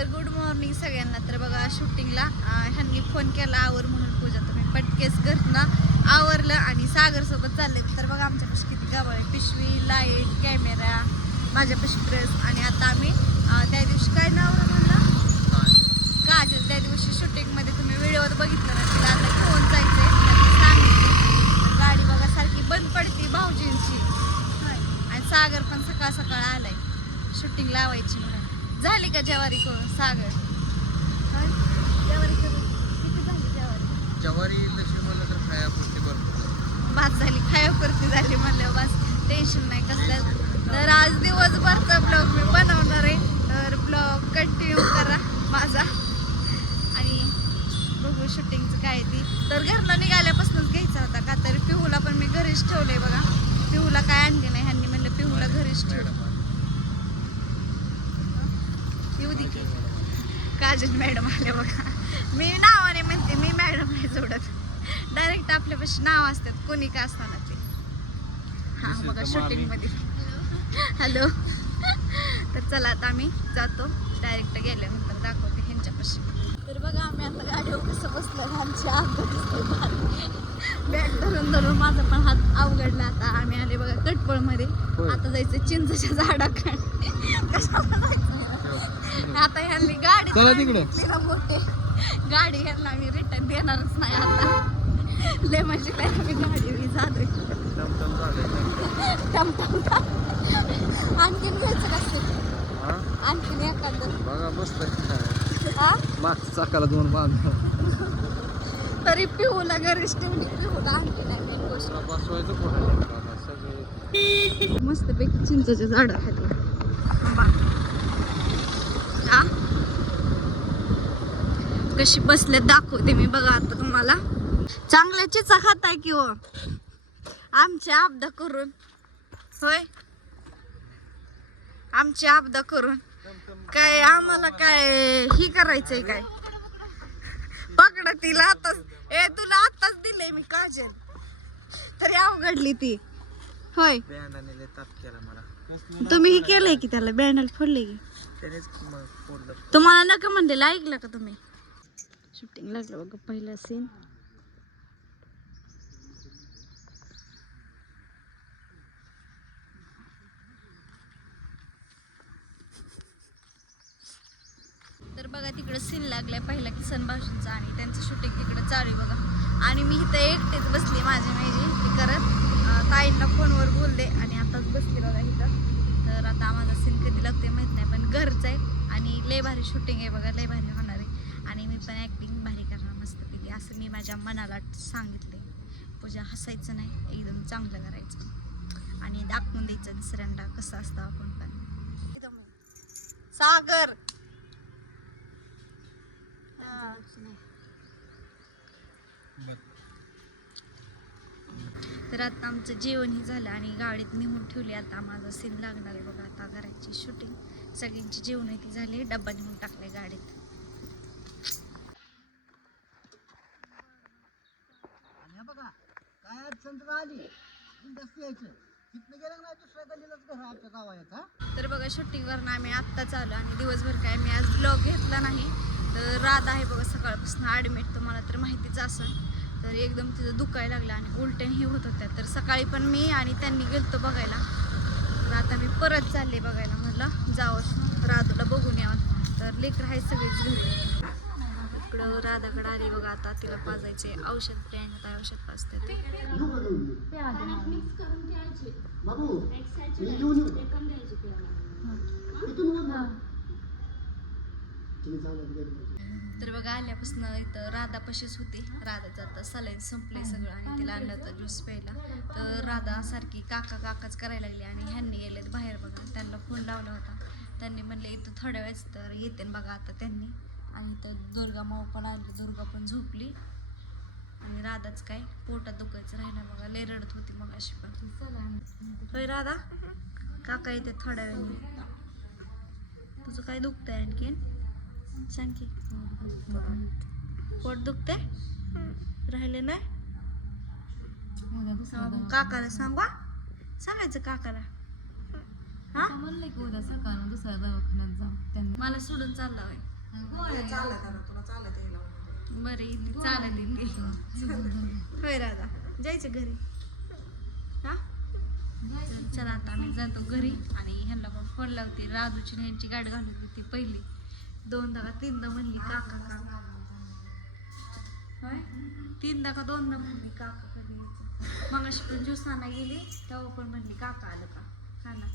तर good morning सगळ्यांना. तर बघा शूटिंगला ह्यांनी फोन केला आवर म्हणून पूजा तुम्ही. पटकेस घरनं आवरलं आणि सागरसोबत चाललं. चालले तर बघा आमच्यापाशी किती गाव आहे. पिशवी लाइट कॅमेरा माझ्यापाशी ड्रेस आणि आता आम्ही त्या दिवशी काय नाव म्हणलं? काजल. त्या दिवशी शूटिंगमध्ये तुम्ही व्हिडिओवर बघितलं ना तिला आता घेऊन जायचं आहे गाडी बघा सारखी बंद पडते भाऊजींची. आणि सागर पण सकाळ सकाळ आलाय. शूटिंग लावायची का जेवारी सागर? जेवारी किती झाली जेवारी? जवारी लक्ष्मी म्हणलं तर खायापुरती भरपूर भात झाली खायापुरती झाली म्हणल्यावर बस. टेन्शन नाही कसलं? तर आज दिवसभरचा ब्लॉग मी बनवणार आहे. तर ब्लॉग कंटिन्यू करा माझा. आणि बघू शूटिंगचं काय ती. तर घरला निघाल्यापासूनच घ्यायचा होता का? तर पिहूला पण मी घरीच ठेवलंय बघा. पिहूला काय आणले नाही ह्यांनी म्हणलं पिहूला घरीच ठेव. मॅडम येऊ दे की. काजल मॅडम आले बघा. मी नावाने म्हणते मी मॅडम नाही जोडत. डायरेक्ट आपल्यापाशी नाव असतात कोणी का असताना ते. हा बघा the शूटिंग mommy. मध्ये हॅलो तर चला आता आम्ही जातो. डायरेक्ट गेल्यानंतर दाखवते ह्यांच्यापाशी. तर बघा आम्ही आता गाडीवर कसं बसलो आमची हात बॅग धरून धरून माझा पण हात अवघडला आता. आम्ही आले बघा कटपळमध्ये. आता जायचं चिंचच्या झाडाकडे कशाला आता ह्यांनी गाडी चला तिकडं. मोठे गाडी ह्यांना मी रिटर्न देणारच नाही आता. लय म्हणजे काय मी गाडी मी झालंय. टमटम आणखीन घ्यायचं कसं हा? आणखीन एखादं. बघा मस्त हा मागच्या चाकाला दोन बांध. तरी पिहूला घरीच ठेवली. पिहूला आणखी नाही बसवायचं मस्त पैकी चिंचेचे झाड आहेत बा. हा? कशी बसले दाखवते मी बघा आता तुम्हाला. चांगल्या चिचा खाताय की हो. आमची आपदा करून. होय? आमची आपदा करून. काय आम्हाला काय ही करायचंय काय? पकडा तिला आताच. ए तुला आताच दिले मी काजल. तरी अवघडली ती. होय? तुम्ही हे केलंय की त्याला बँडल फोडले की? तुम्हाला नका म्हणलेलं ऐकलं का तुम्ही? शूटिंग लागलं बघा पहिला सीन तर बघा तिकडं सीन लागलाय पहिला किसन भाषेचा आणि त्यांचं शूटिंग तिकडं चालू आहे बघा. आणि मी इथं एकटेच बसली माझी माझी ती करत. ताईंना फोनवर बोलले आणि आताच बसली बघा इथं. तर आता माझा सीन कधी लागते माहीत नाही पण घरचं आहे आणि लय भारी शूटिंग आहे बघा लय भारी होणार पण ॲक्टिंग भारी करणार मस्तपैकी असं मी माझ्या मनाला सांगितले पूजा हसायचं नाही एकदम चांगलं करायचं. आणि दाखवून द्यायचं दुसऱ्यांदा कसं असतं आपण पण. एकदम. सागर! हा. तर आता आमचं जेवणही झालं आणि गाडीत नेऊन ठेवली. आता माझं सीन लागणार आहे बघा. आता घराची शूटिंग सगळ्यांची जेवणही ती झाली. डब्बा नेऊन टाकले गाडीत आणि बघा काय तर आली बिनधास्त यायचं तिथनं गेलं नाही दुसऱ्या घर आमच्या गावात हा? तर बघा आम्ही आत्ताच आलो आणि दिवसभर काय मी आज ब्लॉग घेतला नाही. तर राधा आहे बघा सकाळपासून ॲडमिट तुम्हाला तर माहितीच असं तर एकदम तिचं दुखायला लागलं आणि उलट्याही होत होत्या. तर सकाळी पण मी आणि त्यांनी गेलतो बघायला. तर आता मी परत चालले बघायला म्हटलं जावं राधूला बघून यावं. तर लेकर आहे सगळेच घरी. इकडं राधाकडे आली बघा आता तिला पाजायचे औषध ब्रँड आता औषध पाजते ते. तर बघा आल्यापासून इथं राधा पशीच होती. राधाचं आता सलाईन संपले सगळं आणि तिला आणलं होतं ज्यूस प्यायला. तर राधा सारखी काका काकाच करायला लागली आणि ह्यांनी गेलेत बाहेर बघा. त्यांना फोन लावला होता. त्यांनी म्हणले इथं थोड्या वेळेस तर येते न बघा आता त्यांनी. आणि तर दुर्गा माऊ पण आली दुर्गा पण झोपली. आणि राधाच काय पोटात दुखायचं राहिलं बघा लय रडत होती मग अशी पण. होय राधा? काका येते थोड्या वेळाने. तुझं काय दुखतंय आणखीन? सांग की. पोट दुखते राहिले नाही? काकाला सांगा? सांगायचं काकाला. हा? म्हणलं की उद्या सकाळ दुसऱ्या दवाखान्यात जाऊ त्यांनी मला सोडून चालला बरं येईल चालेल येईल होय राधा जायचं घरी. हा? तर चला आता आम्ही जातो घरी. आणि ह्यांना पण फोन लावते. राजूची आणि ह्यांची गाडी घालून होती पहिली. दोनदा का तीनदा म्हणली काका. काका होय? तीनदा का दोनदा म्हणली काका कधी मग अशी पण ज्यूस आणा गेली तेव्हा पण म्हणली काका आलं का? हा ना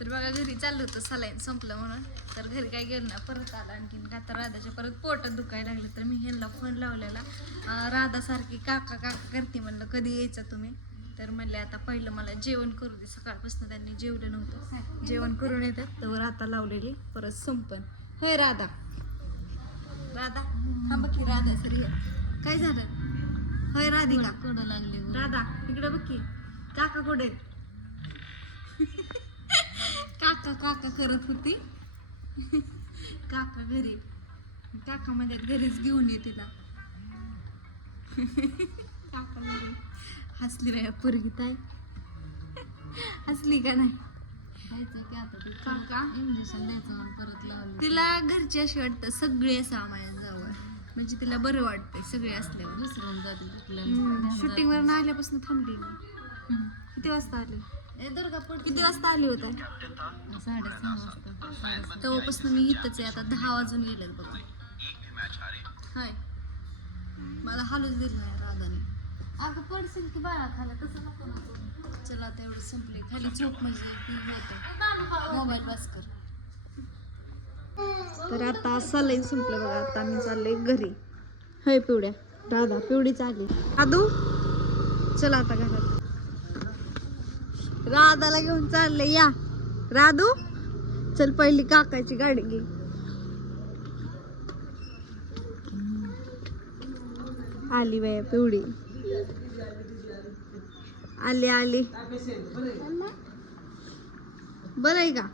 तर बघा घरी चाललो होतं सलाईन संपलं म्हणून. तर घरी काय गेलं ना परत आलं आणखीन. का तर राधाच्या परत पोटात दुखायला लागलं. तर मी ह्यांना फोन लावलेला. राधासारखी काका काका करते म्हणलं कधी यायचं तुम्ही? तर म्हणले आता पहिलं मला जेवण करू दे. सकाळपासून त्यांनी जेवलं नव्हतं. जेवण करून येतात. तर आता लावलेली. परत संपन. होय राधा? राधा थांब की राधा सरी काय झालं? होय राधिका. कोण लागली राधा इकडे बघ की. काका कुठे काका काका करत होती. काका घरी. काका म्हणजे घरीच घेऊन ये तिला काका घरी. हसली बाया पोरगी ताई. हसली का नाही? काका? इंजेक्शन द्यायचं परत लावलं. तिला घरची अशी वाटतं सगळे सामान जवळ. म्हणजे तिला बरं वाटतंय सगळे असल्यावर. दुसरं जाते शूटिंग वर आल्यापासून थांबली मी. किती वाजता आली? किती वाजता आली होता? तेव्हापासून मी इथंच आहे आता दहा वाजून गेलेत बघ. हाय. मला हालूच दिलं नाही राधाने. अगं पडशील की बाळा खाला तसं नको नको चला आता एवढं संपले खाली झोप म्हणजे ती होतं. मोबाईल पास कर. तर आता सलाईन संपलं बघा आता आम्ही चाललोय घरी. हाय पिवड्या. राधा पिवडी चालली आदू चला आता घरात. राधाला घेऊन चालले या. राधू चल पहिली काकाची गाडी घे. आली बाया पिवडी आली आली. बरं आहे का?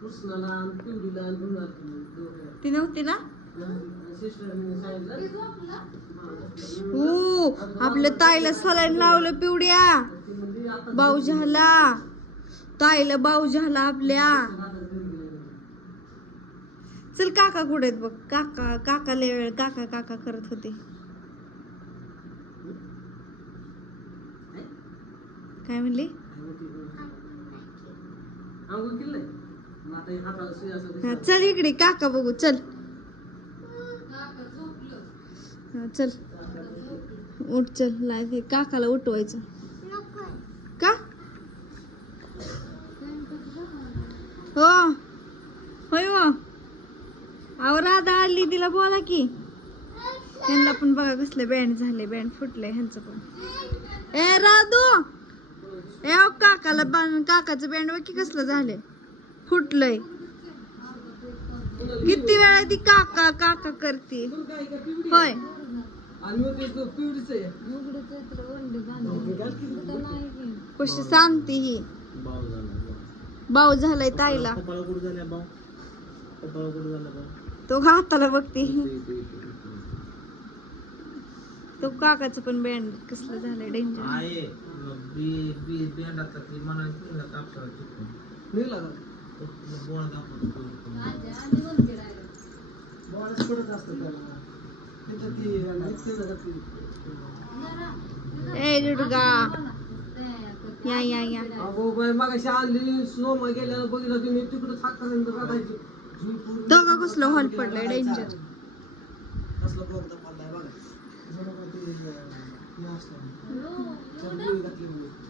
कृष्णाला पिवडीला ती नव्हती ना? हो आपल्या ताईला सलाईन लावलं पिवड्या. भाऊ झाला ताईला भाऊ झाला आपल्या. चल काका कुठे आहेत बघ. काका काका लय वेळ काका काका करत होते. काय म्हणली? हा, चल इकडे काका बघू चल. हा, चल. उठ चल लाईव्ह आहे. काकाला उठवायचं. का? हो. होय हो. अहो राधा आली तिला बोला की. ह्यांना पण बघा कसले बँड झाले बँड फुटले ह्यांचं पण. ए राधू! ए अहो, काकाला बांधून काकाचं बँड की कसलं झालंय? फुटलंय. किती वेळा ती काका काका करते. होय. कशी सांगते ही. भाऊ झालाय ताईला. तो हाताला बघते तो काकाचं पण बँड कसलं झालंय? डेंजर आहे. बी बी बेंडाचा ती म्हणाली कापसाला चिकटून बोळ दाखवतो ए दुर्गा. या या या. अगो बाई मगाशी आणली स्नोमा गेल्याला बघितलं तुम्ही तिकडं साखर राखायची दोघा कसलं हॉल पडलाय डेंजर कसला बोगदा पडलाय बघा. जणू का ते, हे